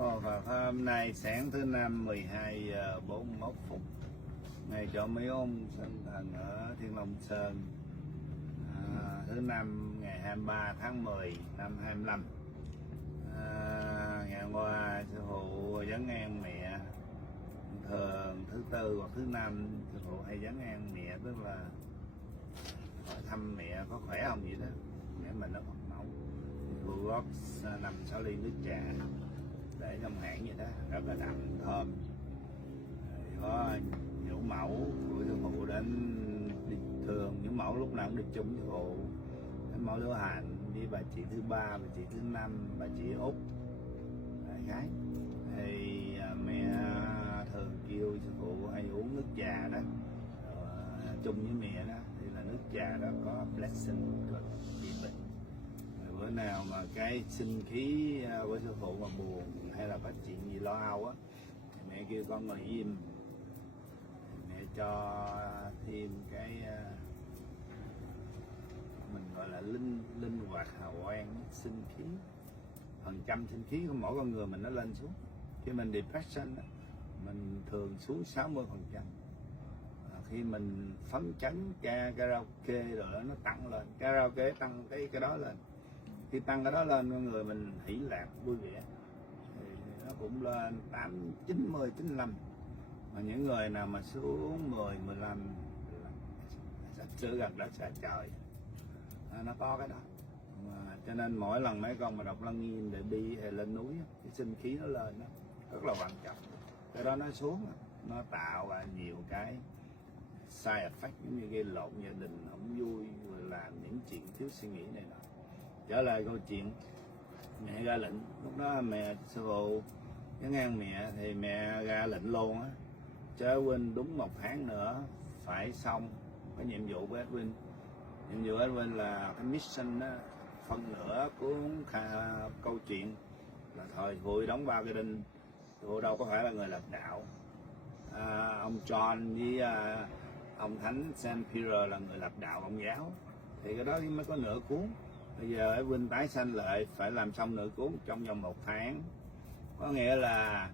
Và hôm nay sáng thứ năm 12 giờ 41 phút, ngày cho mấy ông sinh thần ở Thiên Long Sơn, thứ năm ngày 23 tháng 10 năm 25. Ngày qua sư phụ vấn an mẹ, thường thứ tư hoặc thứ năm sư phụ hay vấn an mẹ, tức là hỏi thăm mẹ có khỏe không vậy đó. Mẹ mình nó Phật Mẫu, sư phụ góp 5-6 ly nước trà để trong hãng vậy đó, rất là đậm thơm. Có nhũ mẫu của sư phụ đến đi, thường những mẫu lúc nào cũng đi chung sư phụ, đến mẫu Lữ Hành đi bà chị thứ ba, bà chị thứ năm, bà chị Út đại khái. Thì mẹ thường kêu sư phụ hay uống nước trà đó chung với mẹ đó, thì là nước trà đó có blessing của trị bệnh. Bữa nào mà cái sinh khí của sư phụ mà buồn hay là có chuyện gì lo âu á, thì mẹ kêu con ngồi im, mẹ cho thêm cái mình gọi là linh hoạt hào quang sinh khí, phần trăm sinh khí của mỗi con người mình nó lên xuống. Khi mình depression đó, mình thường xuống 60%. Khi mình phấn chấn karaoke rồi nó tăng lên, karaoke tăng cái đó lên. Khi tăng cái đó lên, con người mình hỷ lạc vui vẻ thì nó cũng lên 8, 90, 95. Mà những người nào mà xuống 10, 15 sắp sửa gần đó xa trời, nó có cái đó. Mà cho nên mỗi lần mấy con mà đọc lăng nghiêm để đi hay lên núi, cái sinh khí nó lên đó rất là quan trọng. Cái đó nó xuống, nó tạo ra nhiều cái side effect, giống như gây lộn gia đình, không vui, rồi làm những chuyện thiếu suy nghĩ này nọ. Trở lại câu chuyện, mẹ ra lệnh, lúc đó mẹ sư phụ vấn an mẹ thì mẹ ra lệnh luôn á, cho Edwin đúng 1 tháng nữa phải xong cái nhiệm vụ của Edwin. Nhiệm vụ Edwin là cái mission đó, phân nửa cuốn câu chuyện là thời hội đóng bao cái đinh. Sư phụ đâu có phải là người lập đạo. Ông John với ông Thánh Saint Peter là người lập đạo Công giáo, thì cái đó mới có nửa cuốn. Bây giờ Edwin tái sanh lại phải làm xong nửa cuốn trong vòng 1 tháng, có nghĩa là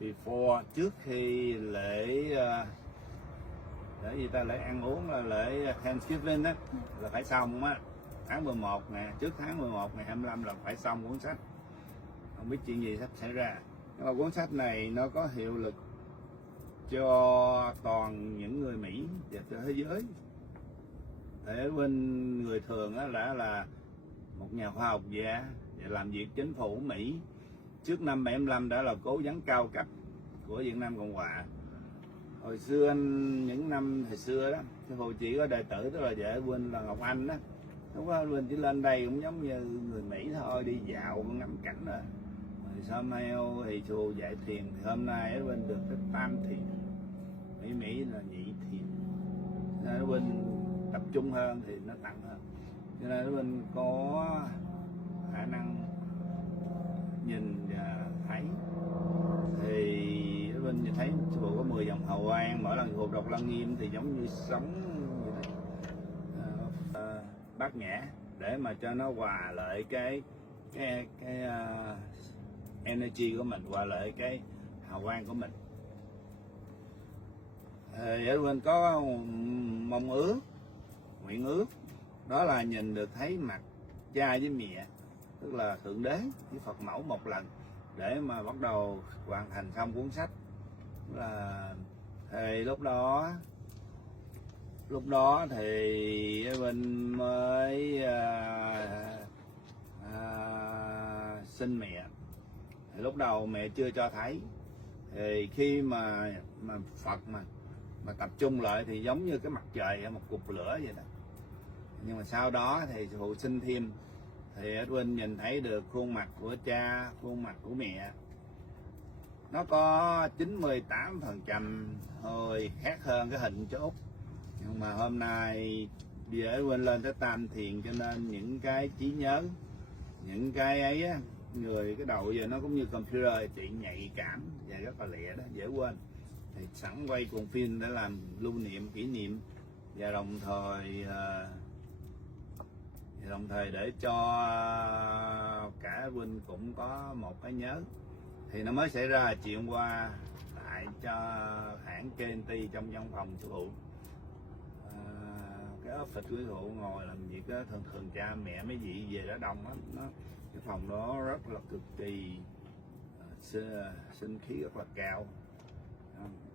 before, trước khi lễ gì ta, lễ ăn uống là lễ Thanksgiving đó, là phải xong á, tháng 11 nè, trước tháng 11 ngày 25 là phải xong cuốn sách. Không biết chuyện gì sắp xảy ra, nhưng mà cuốn sách này nó có hiệu lực cho toàn những người Mỹ và cho thế giới. Thế bên người thường á là một nhà khoa học gia và làm việc chính phủ Mỹ trước năm 75, đã là cố vấn cao cấp của Việt Nam Cộng Hòa. Hồi xưa những năm thời xưa đó, sư phụ chỉ có đệ tử, tức là vợ Edwin là Ngọc Anh đó. Lúc đó Edwin chỉ lên đây cũng giống như người Mỹ thôi, đi dạo ngắm cảnh rồi. Sau mai thì sư phụ dạy thiền, thì hôm nay Edwin được cái tam thiền, Mỹ là nhị thiền. Nên Edwin tập trung hơn thì nó tăng hơn, cho nên mình có khả năng nhìn và thấy. Thì mình thấy sư phụ có 10 dòng hào quang, mỗi lần sư phụ đọc lăng nghiêm thì giống như sống như này, bát nhã, để mà cho nó hòa lại cái energy của mình, hòa lại cái hào quang của mình. Thì mình có mong ước, nguyện ước, đó là nhìn được thấy mặt cha với mẹ, tức là Thượng Đế với Phật Mẫu một lần, để mà bắt đầu hoàn thành xong cuốn sách. Là thì lúc đó thì mình mới sinh mẹ. Thì lúc đầu mẹ chưa cho thấy, thì khi mà Phật mà tập trung lại thì giống như cái mặt trời, một cục lửa vậy đó. Nhưng mà sau đó thì sư phụ sinh thêm, thì Edwin nhìn thấy được khuôn mặt của cha, khuôn mặt của mẹ. Nó có 98% hơi khác hơn cái hình chú Út. Nhưng mà hôm nay bây giờ Edwin lên tới tam thiền, cho nên những cái trí nhớ, những cái ấy á, người cái đầu giờ nó cũng như computer, chị nhạy cảm và rất là lẹ đó, dễ quên. Thì sẵn quay cuộn phim để làm lưu niệm, kỷ niệm, và đồng thời để cho cả Edwin cũng có một cái nhớ. Thì nó mới xảy ra chuyện qua tại cho hãng KNT trong văn phòng sư phụ. Cái office của sư phụ ngồi làm việc đó, thường cha mẹ mấy vị về đó đông lắm, cái phòng đó rất là cực kỳ sinh khí rất là cao.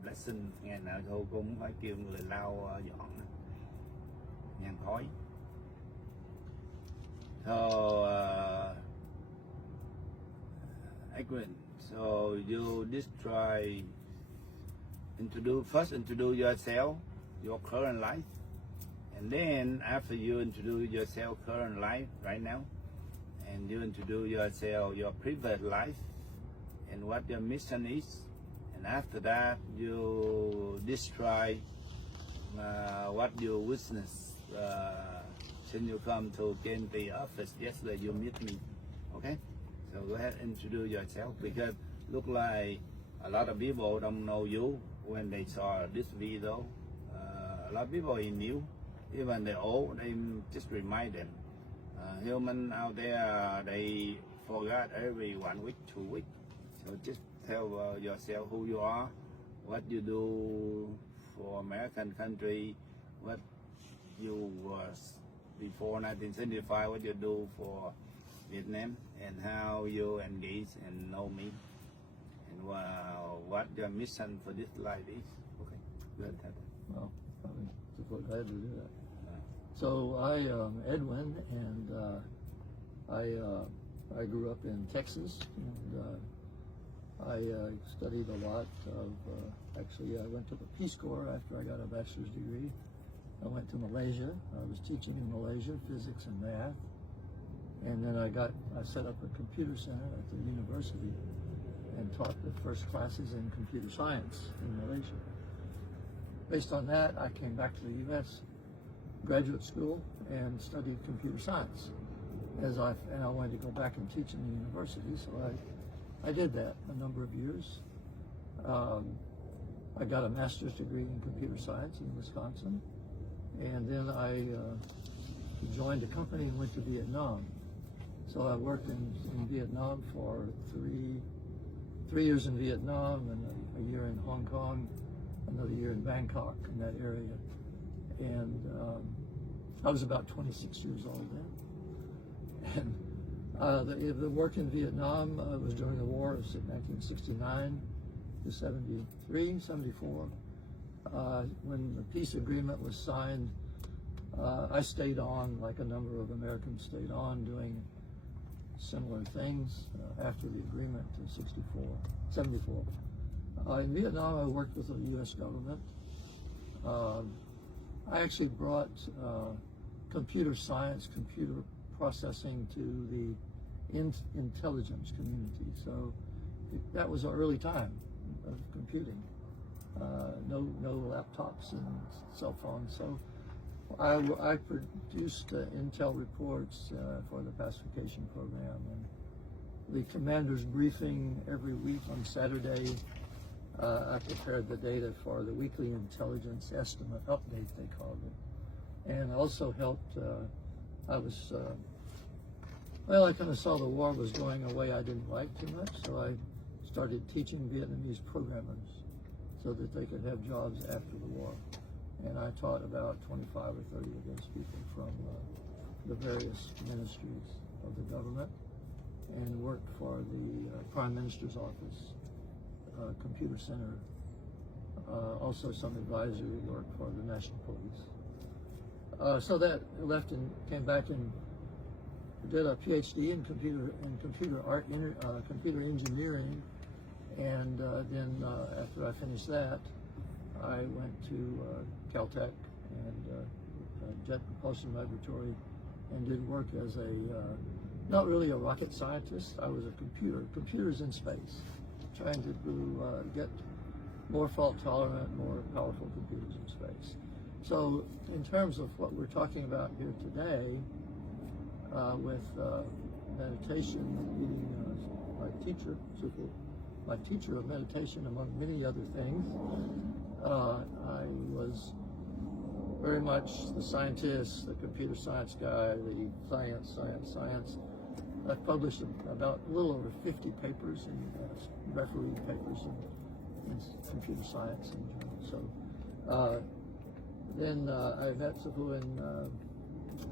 Blessing ngày nào thôi cũng phải kêu người lau dọn nhang khói. So Edwin, so you first introduce yourself, your current life, and then after you introduce yourself current life right now, and you introduce yourself your private life and what your mission is, and after that you describe what you witnessed since you come to KNT office yesterday. You meet me, okay? So go ahead and introduce yourself, because look like a lot of people don't know you when they saw this video. A lot of people is new, even the old. They just remind them. Human out there, they forgot every 1 week, 2 weeks. So just tell yourself who you are, what you do for American country, what you was before 1975, what you do for Vietnam, and how you engage and know me, and what your mission for this life is. Okay, good. Well, I'm glad to do that. So I am Edwin, and I grew up in Texas, and I studied a lot of, actually I went to the Peace Corps after I got a bachelor's degree. I went to Malaysia. I was teaching in Malaysia, physics and math. And then I set up a computer center at the university and taught the first classes in computer science in Malaysia. Based on that, I came back to the U.S. graduate school and studied computer science. And I wanted to go back and teach in the university, so I did that a number of years. I got a master's degree in computer science in Wisconsin, and then I joined a company and went to Vietnam. So I worked in Vietnam for three years in Vietnam, and a year in Hong Kong, another year in Bangkok, in that area. And I was about 26 years old then. And the work in Vietnam was during the war of 1969 to 73, 74. When the peace agreement was signed, I stayed on, like a number of Americans stayed on, doing similar things after the agreement in 74. In Vietnam, I worked with the U.S. government. I actually brought computer science, computer processing to the intelligence community. So that was an early time of computing. No laptops and cell phones. So I produced intel reports for the pacification program, and the commander's briefing every week on Saturday. I prepared the data for the weekly intelligence estimate update, they called it, and also helped. I kind of saw the war was going a way I didn't like too much, so I started teaching Vietnamese programmers so that they could have jobs after the war. And I taught about 25 or 30 of those people from the various ministries of the government, and worked for the Prime Minister's office, computer center, also some advisory work for the National Police. So that left and came back and did a PhD in computer engineering, and then after I finished that, I went to Caltech and Jet Propulsion Laboratory, and did work as not really a rocket scientist. I was a computers in space, trying to get more fault tolerant, more powerful computers in space. So in terms of what we're talking about here today, with meditation, meeting my teacher of meditation, among many other things, I was very much the scientist, the computer science guy, the science. I've published about a little over 50 papers and refereed papers in computer science and journals. So then I met Sifu in,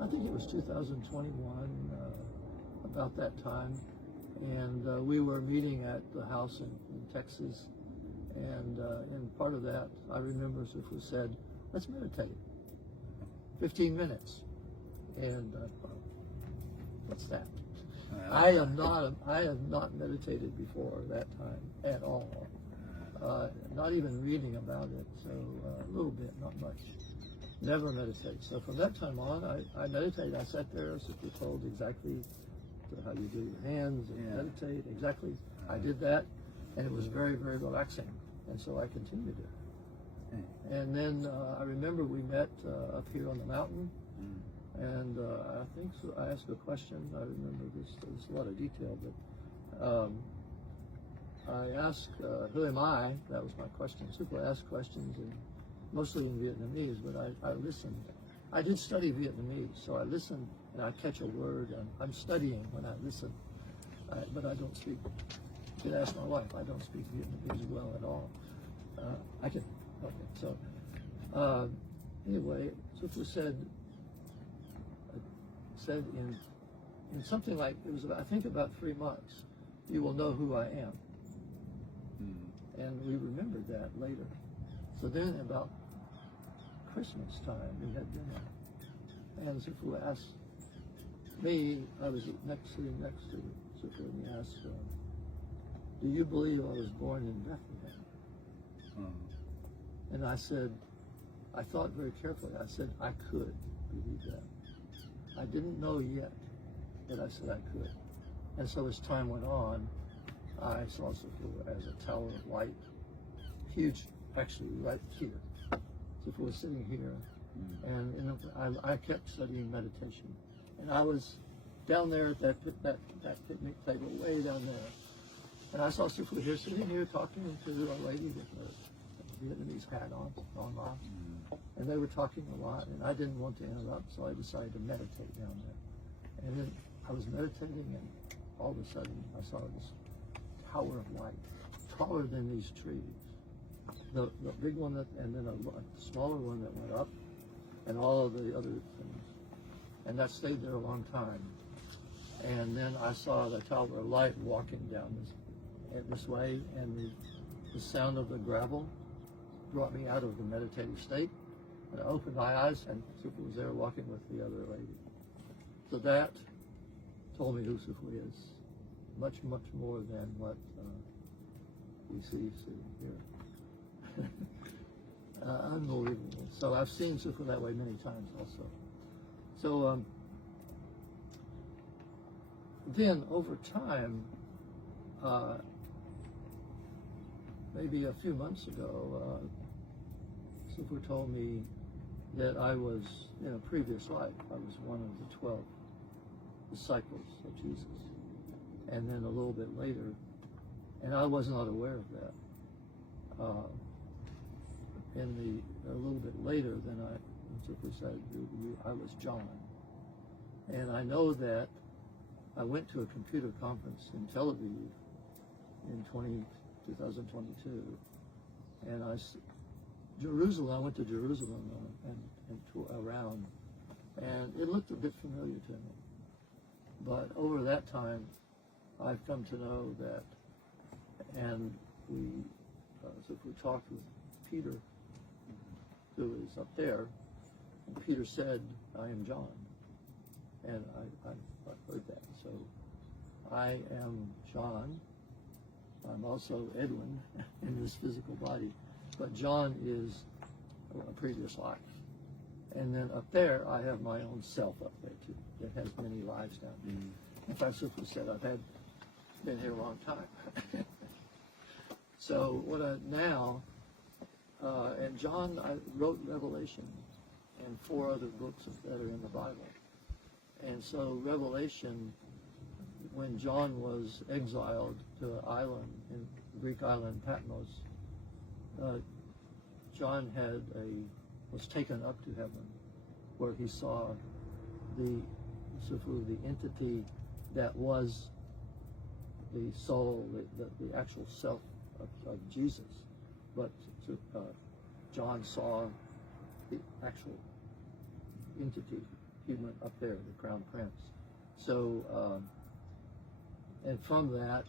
I think it was 2021, about that time. And we were meeting at the house in Texas. And in part of that, I remember Sifu said, let's meditate. 15 minutes. And what's that? I have not meditated before that time at all. Not even reading about it, so a little bit, not much. Never meditate. So from that time on, I meditated. I sat there, as if we told exactly how you do your hands and meditate. Exactly. I did that, and it was very, very relaxing. And so I continued it. And then I remember we met up here on the mountain. And I think so, I asked a question. I remember this. There's a lot of detail, but I asked, "Who am I?" That was my question. Super asked questions, and mostly in Vietnamese. But I listened. I did study Vietnamese, so I listened and I catch a word. And I'm studying when I listen, but I don't speak. You could ask my wife. I don't speak Vietnamese well at all. I can. Okay. So anyway, Super said in something like, it was about, I think about 3 months, you will know who I am. And we remembered that later. So then about Christmas time, we had dinner. And Sifu asked me, I was sitting next to Sifu, and he asked, do you believe I was born in Bethlehem? And I said, I thought very carefully, I said, I could believe that. I didn't know yet, but I said I could. And so as time went on, I saw Sifu as a tower of light, huge, actually right here. Sifu was sitting here, and I kept studying meditation. And I was down there at that picnic table, way down there. And I saw Sifu here, sitting here, talking to a lady with a Vietnamese hat on, and they were talking a lot, and I didn't want to interrupt, so I decided to meditate down there. And then I was meditating, and all of a sudden I saw this tower of light, taller than these trees. The big one, and then a smaller one that went up, and all of the other things. And that stayed there a long time. And then I saw the tower of light walking down this way, and the sound of the gravel brought me out of the meditative state. And I opened my eyes, and Sifu was there walking with the other lady. So that told me who Sifu is. Much, much more than what we see here. Unbelievable. So I've seen Sifu that way many times also. So then over time, maybe a few months ago, Sifu told me that I was, in a previous life, I was one of the 12 disciples of Jesus. And then a little bit later, and I was not aware of that, a little bit later than Sifu said, I was John. And I know that I went to a computer conference in Tel Aviv in 2022, and I went to Jerusalem and toured around, and it looked a bit familiar to me. But over that time, I've come to know that, and we talked with Peter, who is up there, and Peter said, I am John. And I've heard that. So I am John. I'm also Edwin in this physical body. But John is a previous life. And then up there, I have my own self up there too, that has many lives down there. In fact, Sifu said I've been here a long time. So now, and John, I wrote Revelation and 4 other books that are in the Bible. And so Revelation, when John was exiled to an island, in the Greek island Patmos, John was taken up to heaven, where he saw the entity that was the soul, the actual self of Jesus. But John saw the actual entity, human up there, the crown prince. So, and from that,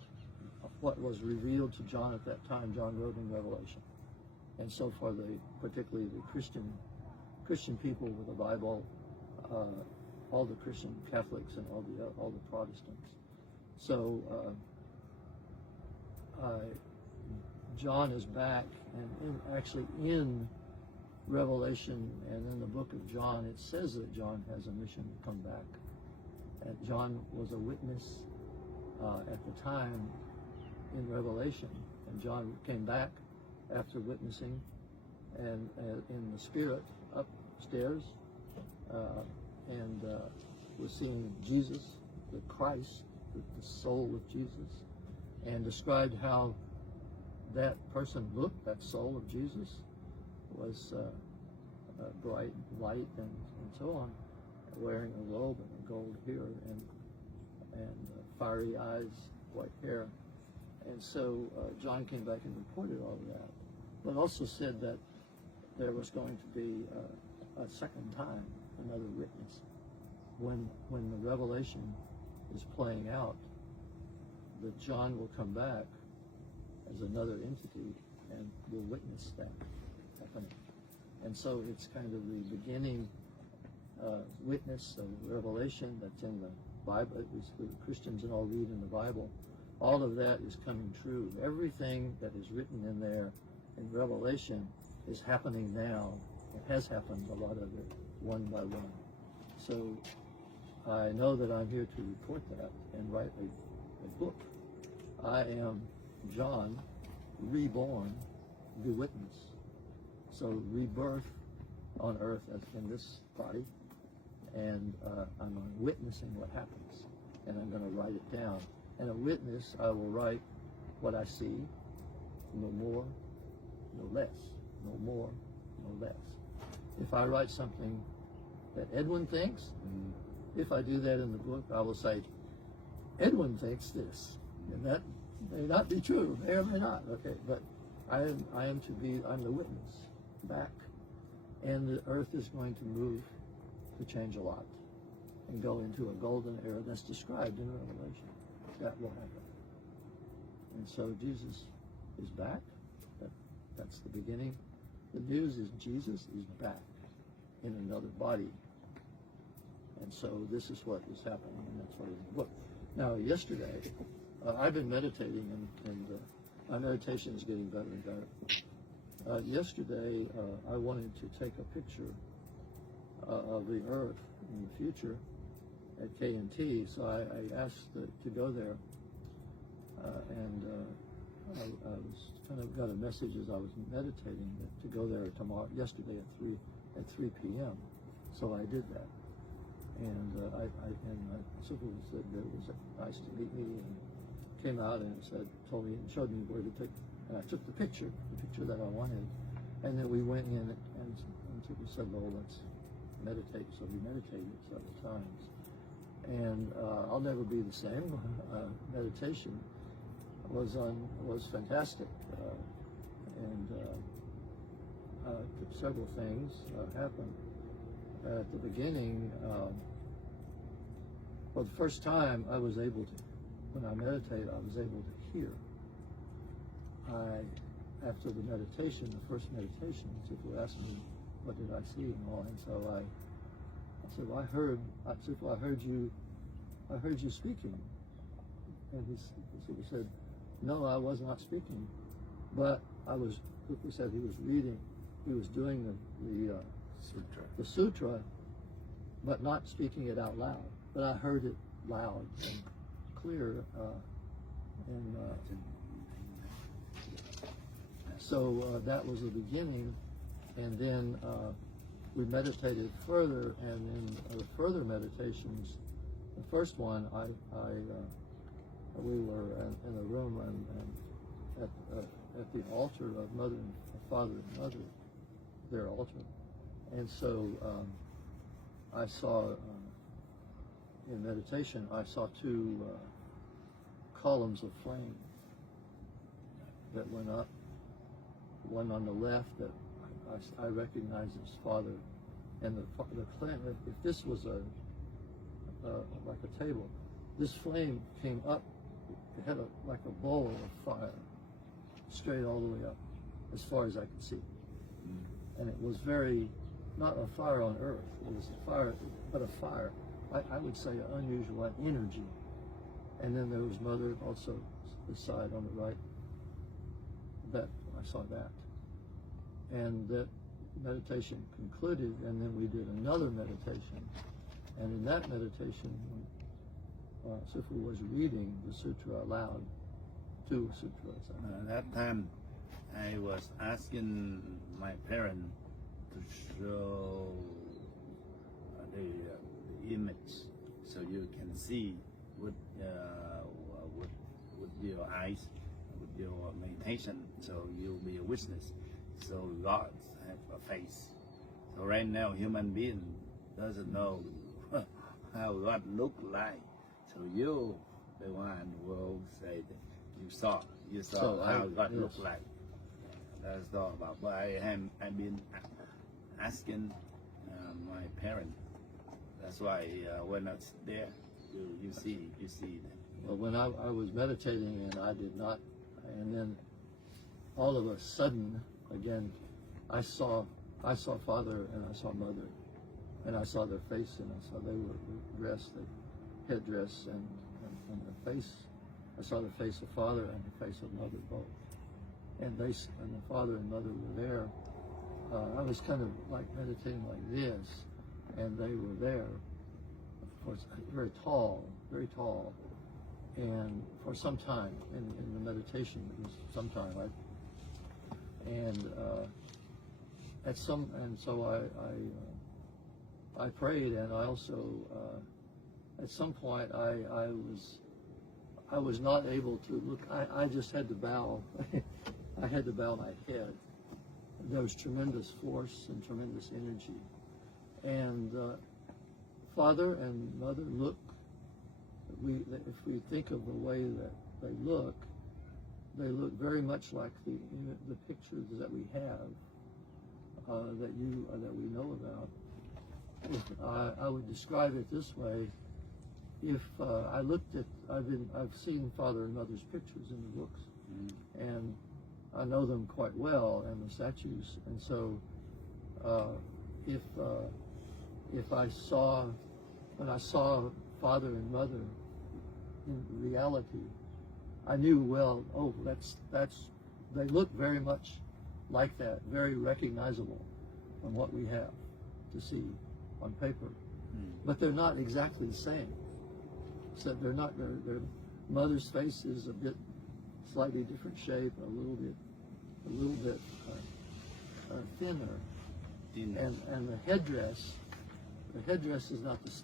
what was revealed to John at that time, John wrote in Revelation. And so for particularly the Christian people with the Bible, all the Christian Catholics and all the Protestants. So John is back, and actually in Revelation and in the book of John, it says that John has a mission to come back. And John was a witness at the time in Revelation, and John came back after witnessing and in the spirit upstairs and was seeing Jesus, the Christ, the soul of Jesus, and described how that person looked, that soul of Jesus was bright light and so on, wearing a robe and a gold hair and fiery eyes, white hair. And so John came back and reported all of that, but also said that there was going to be a second time, another witness. When the revelation is playing out, that John will come back as another entity and will witness that happening. And so it's kind of the beginning witness of revelation that's in the Bible. The Christians and all read in the Bible. All of that is coming true. Everything that is written in there in Revelation is happening now. It has happened, a lot of it, one by one. So I know that I'm here to report that and write a book. I am John, reborn, the witness. So rebirth on earth as in this body, and I'm witnessing what happens, and I'm going to write it down. And a witness, I will write what I see, no more, no less, no more, no less. If I write something that Edwin thinks, if I do that in the book, I will say, Edwin thinks this, and that may not be true, may or may not, okay, but I'm the witness back, and the earth is going to move to change a lot and go into a golden era that's described in Revelation. That will happen. And so Jesus is back. That's the beginning. The news is Jesus is back in another body. And so this is what is happening, and that's what is in the book. Now, yesterday, I've been meditating, and my meditation is getting better and better. Yesterday, I wanted to take a picture of the earth in the future at K&T, so I asked to go there, and I was kind of got a message as I was meditating to go there yesterday at 3 p.m. So I did that, and my supervisor said that it was nice to meet me, and came out and told me and showed me where to take, and I took the picture that I wanted, and then we went in and we said, well, let's meditate. So we meditated several times, and I'll never be the same. Meditation was fantastic, and several things happened. At the beginning, for the first time, I was able to, when I meditate, I was able to hear. After the meditation, the first meditation, people asked me, what did I see and all, and so I said, well, I heard you speaking. And he said, no, I was not speaking, but he said he was reading, he was doing the sutra, but not speaking it out loud. But I heard it loud and clear, so that was the beginning, and then we meditated further, and in the further meditations, the first one, we were in a room and at the altar of Mother and Father and Mother, their altar, and so I saw in meditation, I saw two columns of flame that went up. One on the left that I recognized as Father, and the flame. If this was like a table, this flame came up. It had like a bowl of fire, straight all the way up, as far as I could see. And it was not a fire on earth. It was a fire, but a fire. I would say an unusual energy. And then there was Mother also beside on the right. That I saw that. And that meditation concluded, and then we did another meditation. And in that meditation, Sifu was reading the sutra aloud, two sutras. At that time, I was asking my parents to show the image so you can see with your eyes, with your meditation, so you'll be a witness. So God have a face. So right now, human being doesn't know how God look like. So you, the one, will say that you saw how God look like. That's all about. But I've been asking my parents. That's why when I was there, you see that. Well, when I was meditating and I did not, and then all of a sudden, again, I saw Father and I saw Mother, and I saw their face, and I saw they were dressed, the headdress and their face. I saw the face of Father and the face of Mother both, and the Father and Mother were there. I was kind of like meditating like this, and they were there. Of course, very tall, and for some time in the meditation, it was some time. So I prayed, and I also at some point I was not able to look. I just had to bow. I had to bow my head. There was tremendous force and tremendous energy, and Father and Mother look. If we think of the way that they look very much like the pictures that we have that we know about. I would describe it this way: if I looked at, I've seen Father and Mother's pictures in the books, and I know them quite well, and the statues. And so, when I saw Father and Mother in reality, I knew, well, oh, they look very much like that, very recognizable from what we have to see on paper. But they're not exactly the same. So they're not, their Mother's face is a bit, slightly different shape, a little bit thinner. And the headdress is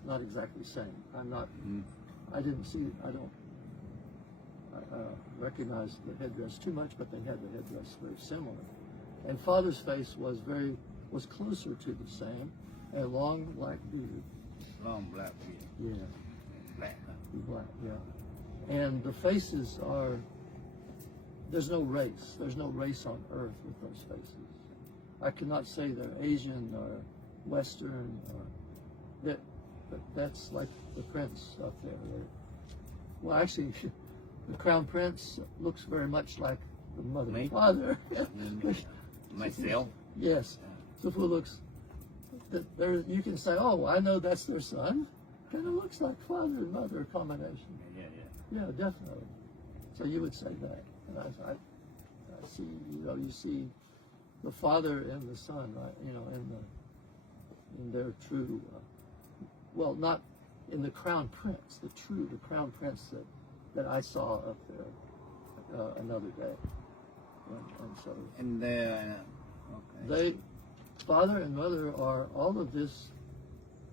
not exactly the same. I don't recognize the headdress too much, but they had the headdress very similar. And Father's face was closer to the same, a long black beard. Long black beard. Yeah. Black. Yeah. And the faces there's no race. There's no race on earth with those faces. I cannot say they're Asian or Western but that's like the prince up there. Well, actually, the Crown Prince looks very much like the Mother and Father. Myself? Yes. So who looks, you can say, oh, I know that's their son. Kind of looks like Father and Mother combination. Yeah, definitely. So you would say that. And I see, you see the Father and the Son, right? In their true, well, not in the Crown Prince, the Crown Prince that I saw up there another day. And so. And they, Father and Mother are all of this.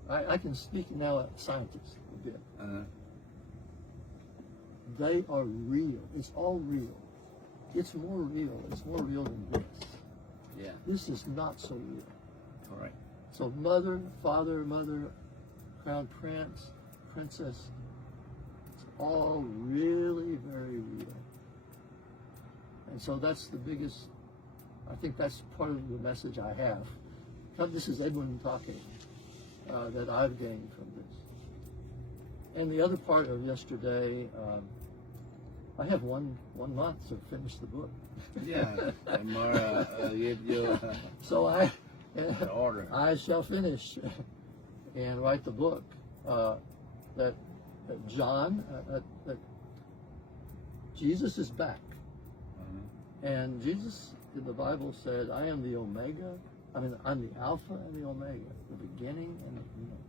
I can speak now as scientists a bit. They are real. It's all real. It's more real. It's more real than this. Yeah. This is not so real. Correct. So Mother, Father, Mother, Crown Prince, princess. It's all really very real. And so that's the biggest, I think that's part of the message I have. This is Edwin talking, that I've gained from this. And the other part of yesterday, I have one month to finish the book. Yeah, and more give you So the order. I shall finish and write the book that John, that Jesus is back. And Jesus in the Bible said, I am the Omega, I'm the Alpha and the Omega, the beginning and the end.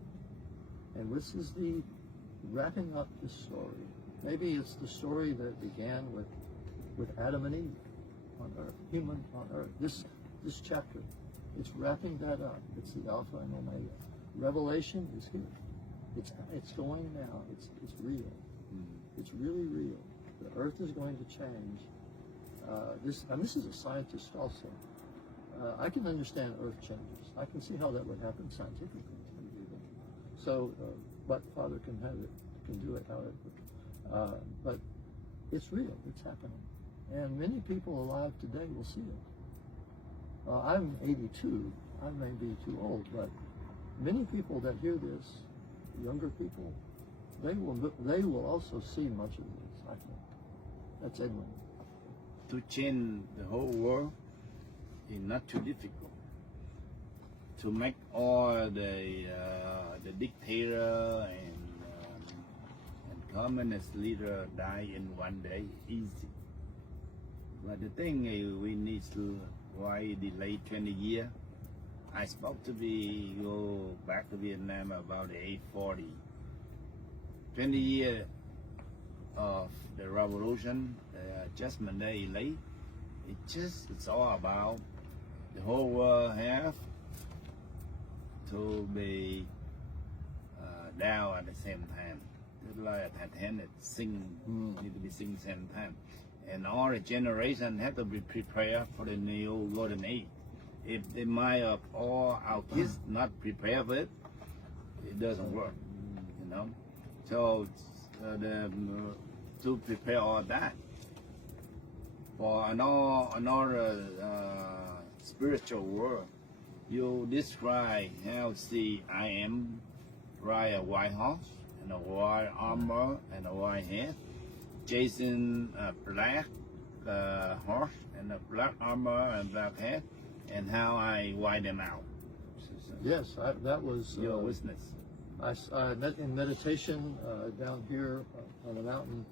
And this is the wrapping up this story. Maybe it's the story that began with Adam and Eve on earth, human on earth. This chapter, it's wrapping that up. It's the Alpha and Omega. Revelation is here. It's going now. It's real. It's really real. The earth is going to change. This is a scientist also. I can understand earth changes. I can see how that would happen scientifically. So, but Father can do it however. But it's real. It's happening. And many people alive today will see it. I'm 82. I may be too old, but many people that hear this, younger people, they will also see much of this, I think. That's Edwin. To change the whole world is not too difficult. To make all the dictator and communist leader die in one day, easy. But the thing is, we need to why delay 20 years. I supposed to go back to Vietnam about the age 40. 20 years of the revolution, the adjustment day late. It's all about the whole world have to be down at the same time. Just like a Titanic need to be sing same time. And all the generation have to be prepared for the new golden age. If the mind of all our kids not prepared for it, it doesn't work, you know. So to prepare all that for another spiritual world, you describe how see I am ride a white horse and a white armor and a white head, chasing a black horse and a black armor and black head, and how I wipe them out. Yes, that was your witness. I met in meditation down here on the mountain.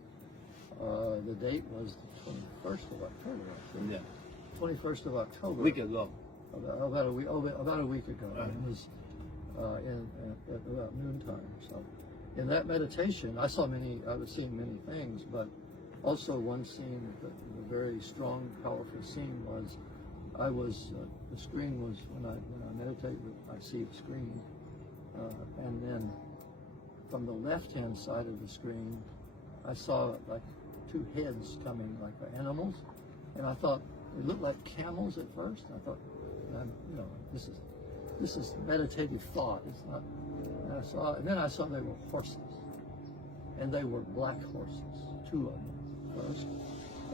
The date was the 21st of October, I think. Yeah. 21st of October. A week ago. About a week ago. It was at about noontime. So, in that meditation, I was seeing many things, but also one scene, a very strong, powerful scene was, the screen was, when I meditate, I see a screen, and then from the left-hand side of the screen, I saw like two heads coming, like animals, and I thought it looked like camels at first. I thought, this is meditative thought. It's not. And then I saw they were horses, and they were black horses, two of them first,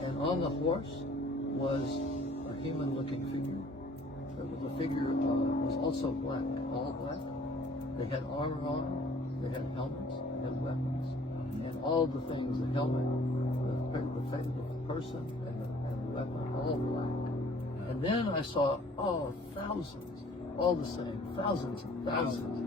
and on the horse was a human-looking figure. The figure was also black, all black. They had armor on, they had helmets, they had weapons, and all the things, the helmet, the person, and the weapon, all black. And then I saw, thousands, all the same, thousands and thousands,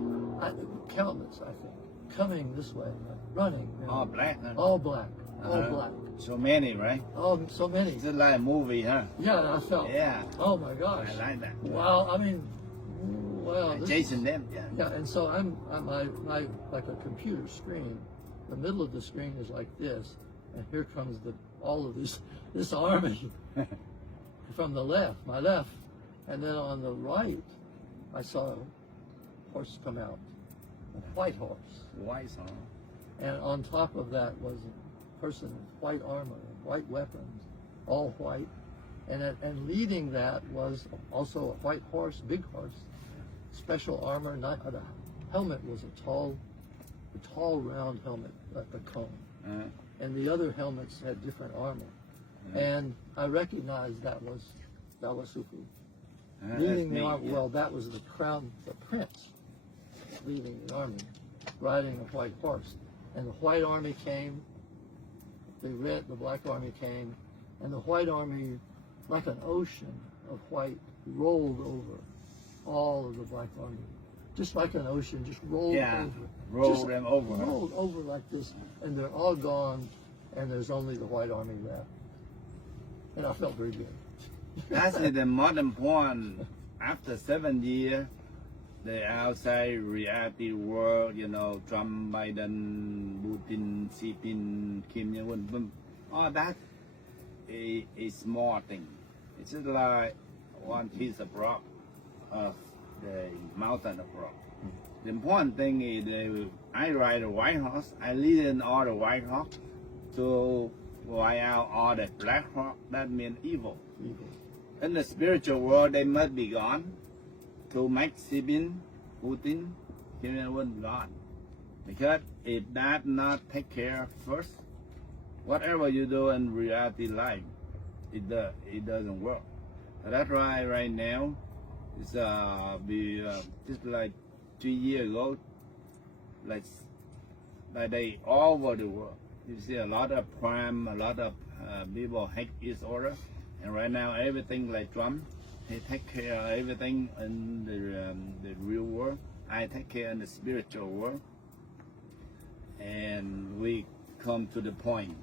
countless, I think, coming this way, running. All black, huh? All black, all black. So many, right? Oh, so many. It's like a movie, huh? Yeah, I felt. Yeah. Oh my gosh. I like that. Wow, I mean, wow. Chasing them, yeah. Yeah, and so I'm like a computer screen. The middle of the screen is like this, and here comes all of this army from the left, my left, and then on the right, I saw a horse come out, a white horse. White, huh? And on top of that was a person with white armor, white weapons, all white, and leading that was also a white horse, big horse, special armor. The helmet was a tall tall round helmet, like a cone. And the other helmets had different armor. And I recognized that was Sufu. Leading the army, well, that was the crown, the prince, leading the army, riding a white horse. And the white army came, the black army came, and the white army, like an ocean of white, rolled over all of the black army. Just like an ocean, just rolled over. Rolled them over. Rolled over like this, and they're all gone, and there's only the white army left. And I felt very good. That's the modern point. After 7 years, the outside reality world, Trump, Biden, Putin, Xi Jinping, Kim Jong-un, all that is a small thing. It's just like one piece of rock of the mountain of rock. The important thing is I ride a white horse. I lead in all the white horse to wipe out all the black horse. That means evil. In the spiritual world, they must be gone to make Xi Jinping, Putin, Kim Jong-un gone. Because if that not take care first, whatever you do in reality life, it doesn't work. So that's why right now, it's just like 3 years ago, like they all over the world. You see a lot of crime, a lot of people hate each other, and right now everything like Trump, he take care of everything in the real world. I take care in the spiritual world, and we come to the point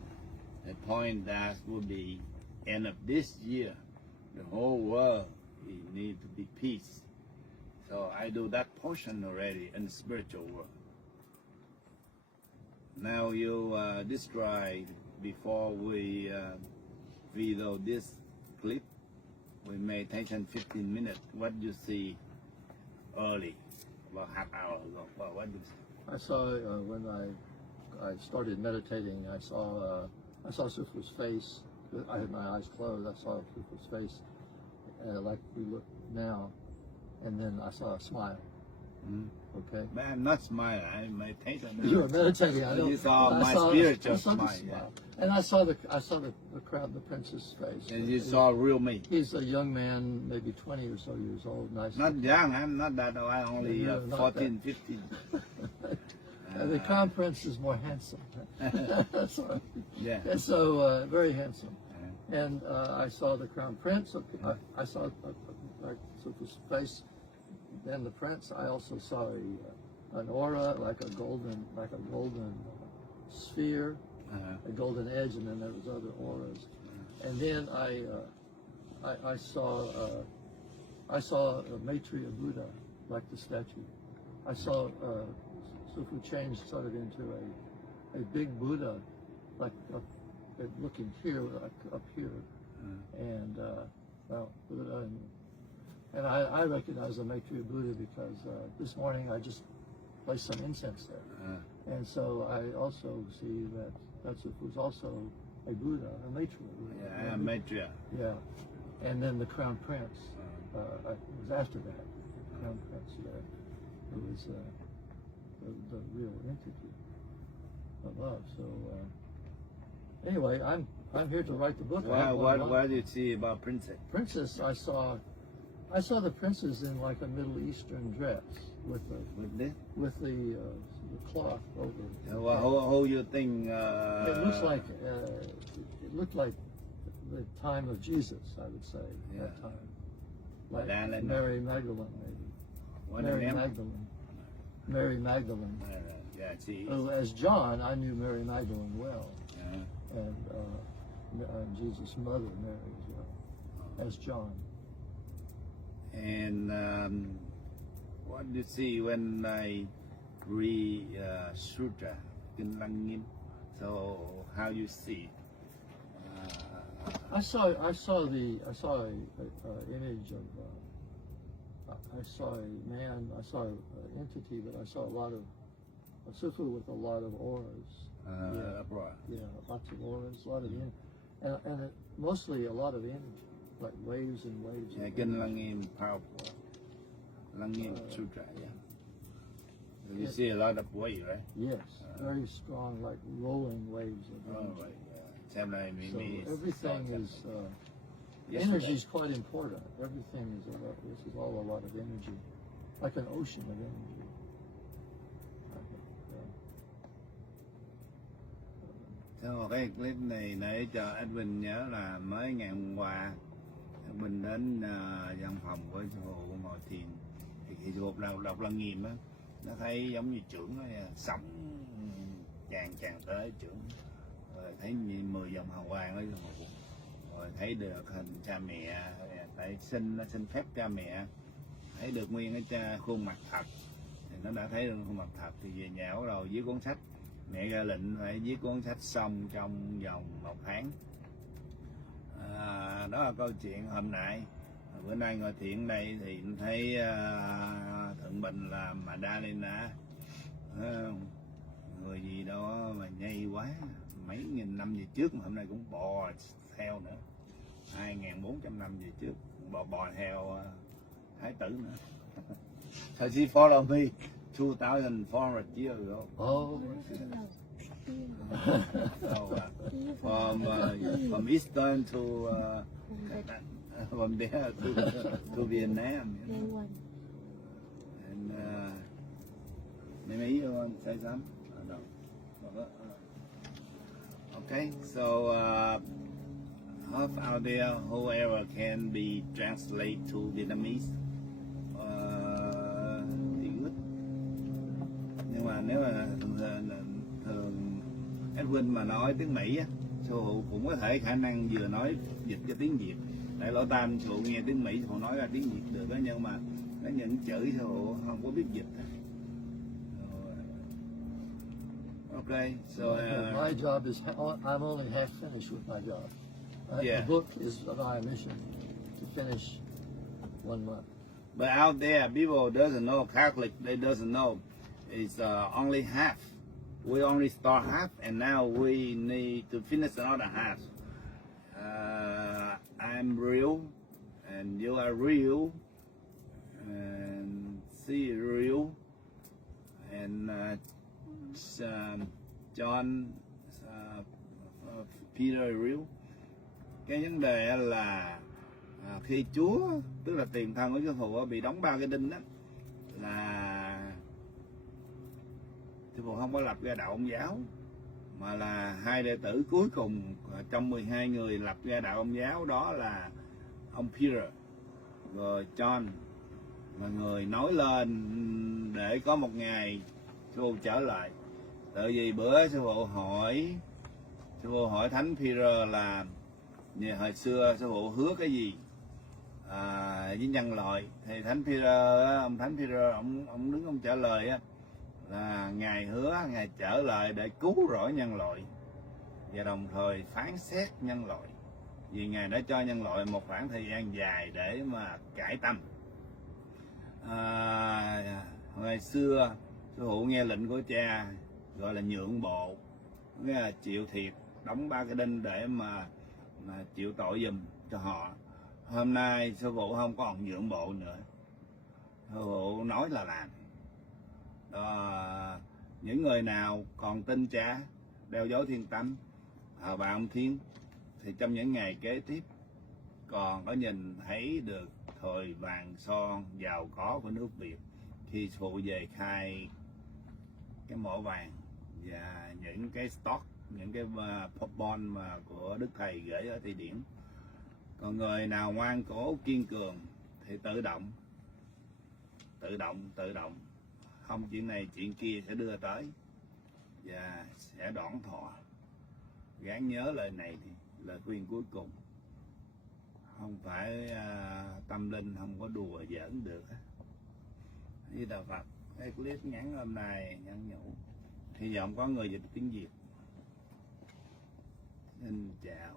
that will be end of this year. The whole world need to be peace. So I do that portion already in the spiritual world. Now you describe before we video this clip. We may take 10-15 minutes. What do you see early, about half hour ago? Well, what do you see? I saw when I started meditating. I saw Sufu's face. I had my eyes closed. I saw Sufu's face, like we look now, and then I saw a smile. Okay. But I'm not smiling. I'm meditating. You were meditating. I know. You saw my spiritual smile. Yeah. And I saw the crowd, the prince's face. And you saw real me. He's a young man, maybe 20 or so years old. Nice. Not young. I'm not that old. I'm only 14, 15. The crown prince is more handsome. So, yeah. And so very handsome. And I saw the crown prince. I saw like Sufu's face. Then the prince. I also saw an aura, like a golden sphere, a golden edge, and then there was other auras. And then I saw a Maitreya Buddha, like the statue. I saw Sufu change sort of into a big Buddha, like looking here, like up here, and Buddha. And I recognize the Maitreya Buddha because this morning I just placed some incense there. And so I also see that Sufu is also a Buddha, a Maitreya Buddha. Yeah, Maitreya. Yeah. And then the Crown Prince was after that. The Crown Prince there, who was the real entity of love. So anyway, I'm here to write the book. What did you see about princess? Princess, I saw the princess in like a Middle Eastern dress with the cloth over. How you think? It looked like the time of Jesus, I would say. Yeah. That time, like Mary Magdalene, maybe. Mary Magdalene. Yeah, see. As John, I knew Mary Magdalene well, and Jesus' mother Mary as well, as John. And what do you see when I read Sutra, Kinh? So how you see? I saw a image of. I saw a man. I saw an entity, but I saw a lot of a Sufu with a lot of auras. Lots of auras, a lot of and mostly a lot of energy, like waves and waves. Yeah, Kinh Lăng Nghiêm, powerful. Lăng Nghiêm Sutra, yeah. You see a lot of waves, right? Yes, very strong, like rolling waves of Oh, energy. right. Xem này So everything is Yes, energy sir. is quite important. Everything is this is all a lot of energy, like an ocean of energy. Sau cái clip này để cho Edwin nhớ là mới ngày hôm qua Edwin đến văn phòng của sư phụ ngồi thiền thì sư phụ đọc lăng nghiêm á, nó thấy giống như trưởng nó sống tràn tới trưởng, rồi thấy như 10 dòng hào quang đó sư phụ, rồi thấy được hình cha mẹ, tại xin phép cha mẹ, thấy được nguyên cái khuôn mặt thật, thì nó đã thấy được khuôn mặt thật thì về nhà bắt đầu viết cuốn sách. Mẹ ra lệnh phải viết cuốn sách xong trong vòng 1 tháng. Đó là câu chuyện hôm nay. Bữa nay ngồi thiện đây thì thấy Thượng Bình là Madalena, người gì đó mà nhây quá, mấy nghìn năm về trước mà hôm nay cũng bò theo nữa, 2.400 năm về trước bò theo thái tử nữa. So she followed me 2,400 years ago. Oh, So, from Eastern to from there to Vietnam. You know? And maybe you want to say something? No. Okay, so out there, whoever can be translate to Vietnamese, thì good. Nhưng mà nếu mà thường Edwin mà nói tiếng Mỹ á, sư phụ cũng có thể khả năng vừa nói dịch cho tiếng Việt. Tại lỗ tai sư phụ nghe tiếng Mỹ, sư phụ nói ra tiếng Việt được đó, nhưng mà có những chữ sư phụ không có biết dịch. Okay, so my job is I'm only half finished with my job. Yeah. The book is my mission to finish 1 month. But out there, people doesn't know, Catholic, they doesn't know. It's only half. We only start half, and now we need to finish another half. I'm real, and you are real, and she is real, and John, Peter is real. Cái vấn đề là khi Chúa, tức là tiền thân của sư phụ bị đóng 3 cái đinh đó, là sư phụ không có lập ra đạo Công giáo, mà là 2 đệ tử cuối cùng trong 12 người lập ra đạo Công giáo, đó là ông Peter rồi John, mà người nói lên để có một ngày sư phụ trở lại. Tại vì bữa sư phụ hỏi Thánh Peter là hồi xưa sư phụ hứa cái gì với nhân loại, thì ông Thánh Peter ông đứng ông trả lời á, là Ngài hứa Ngài trở lại để cứu rỗi nhân loại và đồng thời phán xét nhân loại, vì Ngài đã cho nhân loại một khoảng thời gian dài để mà cải tâm. Hồi xưa sư phụ nghe lệnh của cha gọi là nhượng bộ, nghĩa là chịu thiệt, đóng 3 cái đinh để mà chịu tội giùm cho họ. Hôm nay sư phụ không còn nhượng bộ nữa, sư phụ nói là làm. Những người nào còn tin cha, đeo dấu thiên tâm, thờ bà ông Thiên, thì trong những ngày kế tiếp còn có nhìn thấy được thời vàng son giàu có của nước Việt khi sư phụ về khai cái mỏ vàng và những cái stock, những cái bond mà của Đức Thầy gửi ở Thụy Điển. Còn người nào ngoan cố kiên cường thì tự động, không chuyện này chuyện kia sẽ đưa tới và sẽ đoạn thọ. Gắng nhớ lời này thì lời khuyên cuối cùng, không phải tâm linh không có đùa giỡn được. Như Đạo Phật, cái clip ngắn hôm nay nhắn nhủ, hy vọng có người dịch tiếng Việt. Xin chào.